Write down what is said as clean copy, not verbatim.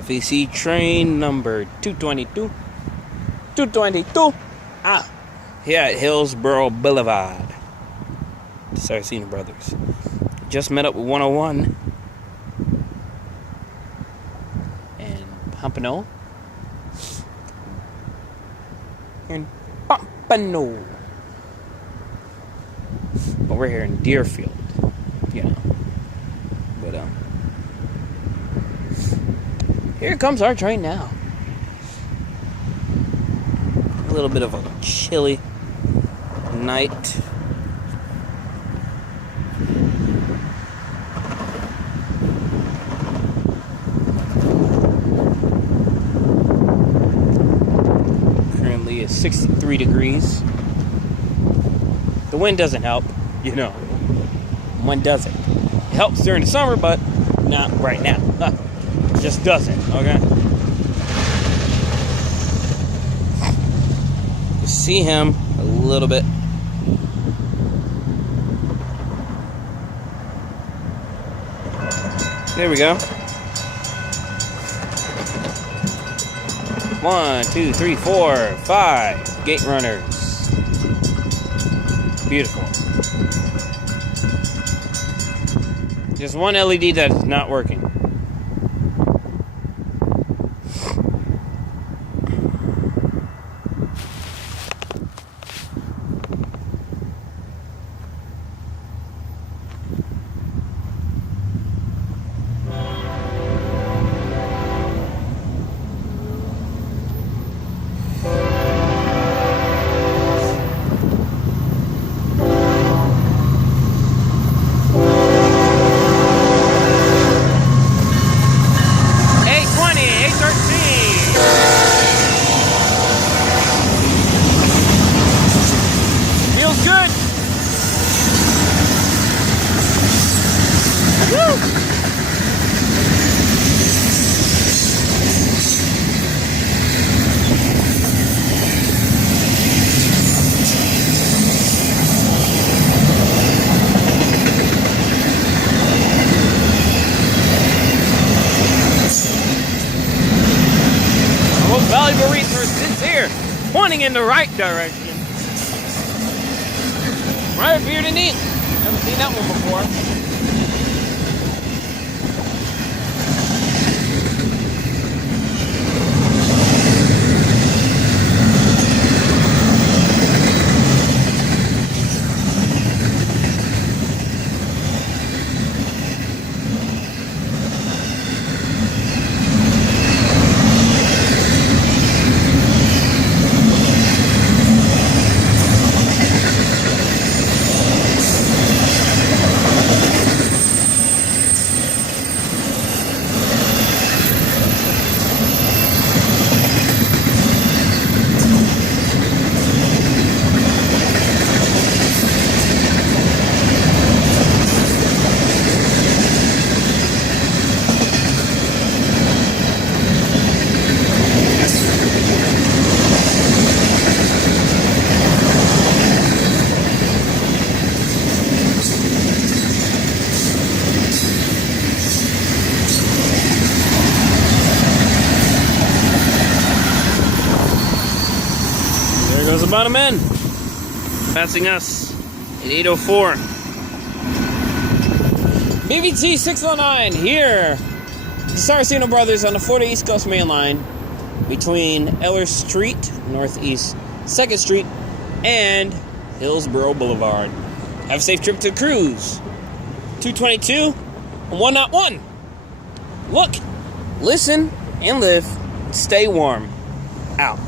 FEC train number 222. 222. Here at Hillsboro Boulevard. The Saraceno Brothers. Just met up with 101. And Pompano. In Pompano. But we're here in Deerfield. You know. But here comes our train now. A little bit of a chilly night. Currently it's 63 degrees. The wind doesn't help, you know. Wind doesn't. It helps during the summer, but not right now. It just doesn't, okay? You see him a little bit. There we go. 1, 2, 3, 4, 5 gate runners. Beautiful. Just one LED that is not working. Valuable resource is here, pointing in the right direction. Right up here to neat. Haven't seen that one before. There goes the bottom end, passing us at 8:04. BVT 609 here. The Saraceno Brothers on the Florida East Coast Main Line between Eller Street, Northeast 2nd Street, and Hillsboro Boulevard. Have a safe trip to the cruise. 222 and 101. Look, listen, and live. Stay warm. Out.